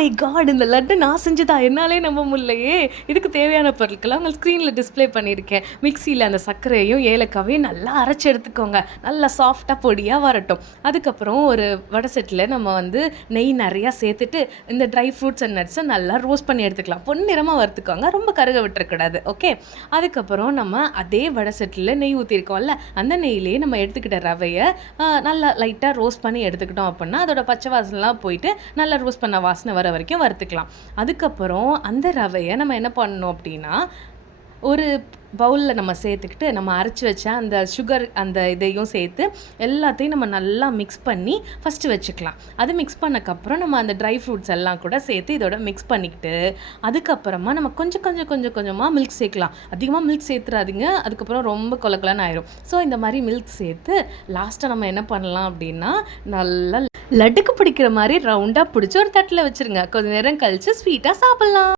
My God! இந்த லட்டு நான் செஞ்சதா? என்னாலே நம்ப முடியலையே! இதுக்கு தேவையான பொருட்கள உங்க ஸ்க்ரீன்ல டிஸ்ப்ளே பண்ணியிருக்கேன். மிக்ஸியில அந்த சர்க்கரையும், ஏலக்காவையும் நல்லா அரைச்சு எடுத்துக்கோங்க. நல்லா சாஃப்ட்டா பொடியா வரட்டும். அதுக்கப்புறம் ஒரு வடை செட்டில நம்ம வந்து நெய் நெறையா சேர்த்துட்டு, இந்த ட்ரை ஃப்ரூட்ஸ் அண்ட் நட்ஸ நல்லா ரோஸ்ட் பண்ணி எடுத்துக்கலாம். பொன்னிறமா வறுத்துக்கோங்க. ரொம்ப கருக விட்டுறக்கூடாது. ஓகே. அதுக்கப்புறம் நம்ம அதே வடை செட்டில நெய் ஊத்தியிருக்கோம்ல, அந்த நெய்யிலேயே நம்ம எடுத்துக்கிட்ட ரவைய நல்லா லைட்டா ரோஸ்ட் பண்ணி எடுத்துக்கிட்டோம் அப்புட்னா, அதோட பச்சை வாசனைலாம் போயிட்டு, நல்லா ரோஸ்ட் பண்ண வாசனை வர வரைக்கும் வறுத்துக்கலாம். அதுக்கப்புறம் அந்த ரவைய நம்ம என்ன பண்ணணும் அப்டின்னா, ஒரு பவுல்ல நம்ம சேர்த்துக்கிட்டு, நம்ம அரைச்சு வச்ச அந்த சுகர் அந்த இதையும் சேர்த்து, எல்லாத்தையும் நம்ம நல்லா மிக்ஸ் பண்ணி ஃபஸ்ட்டு வச்சுக்கலாம். அது மிக்ஸ் பண்ணக்கப்புறம் நம்ம அந்த ட்ரை ஃப்ரூட்ஸ் எல்லாம் கூட சேர்த்து இதோட மிக்ஸ் பண்ணிக்கிட்டு, அதுக்கப்புறமா நம்ம கொஞ்சம் கொஞ்சமா மில்க் சேர்க்கலாம். அதிகமா மில்க் சேர்த்துறாதீங்க. அதுக்கப்புறம் ரொம்ப கொல கொலன்னு ஆயிரும். ஸோ இந்த மாரி மில்க் சேர்த்து, லாஸ்ட்டா நம்ம என்ன பண்ணலாம் அப்டின்னா, நல்லா லட்டுக்கு பிடிக்கிற மாரி ரவுண்டா பிடிச்சு ஒரு தட்டுல வச்சுருங்க. கொஞ்ச நேரம் கழிச்சு ஸ்வீட்டா சாப்பிடலாம்.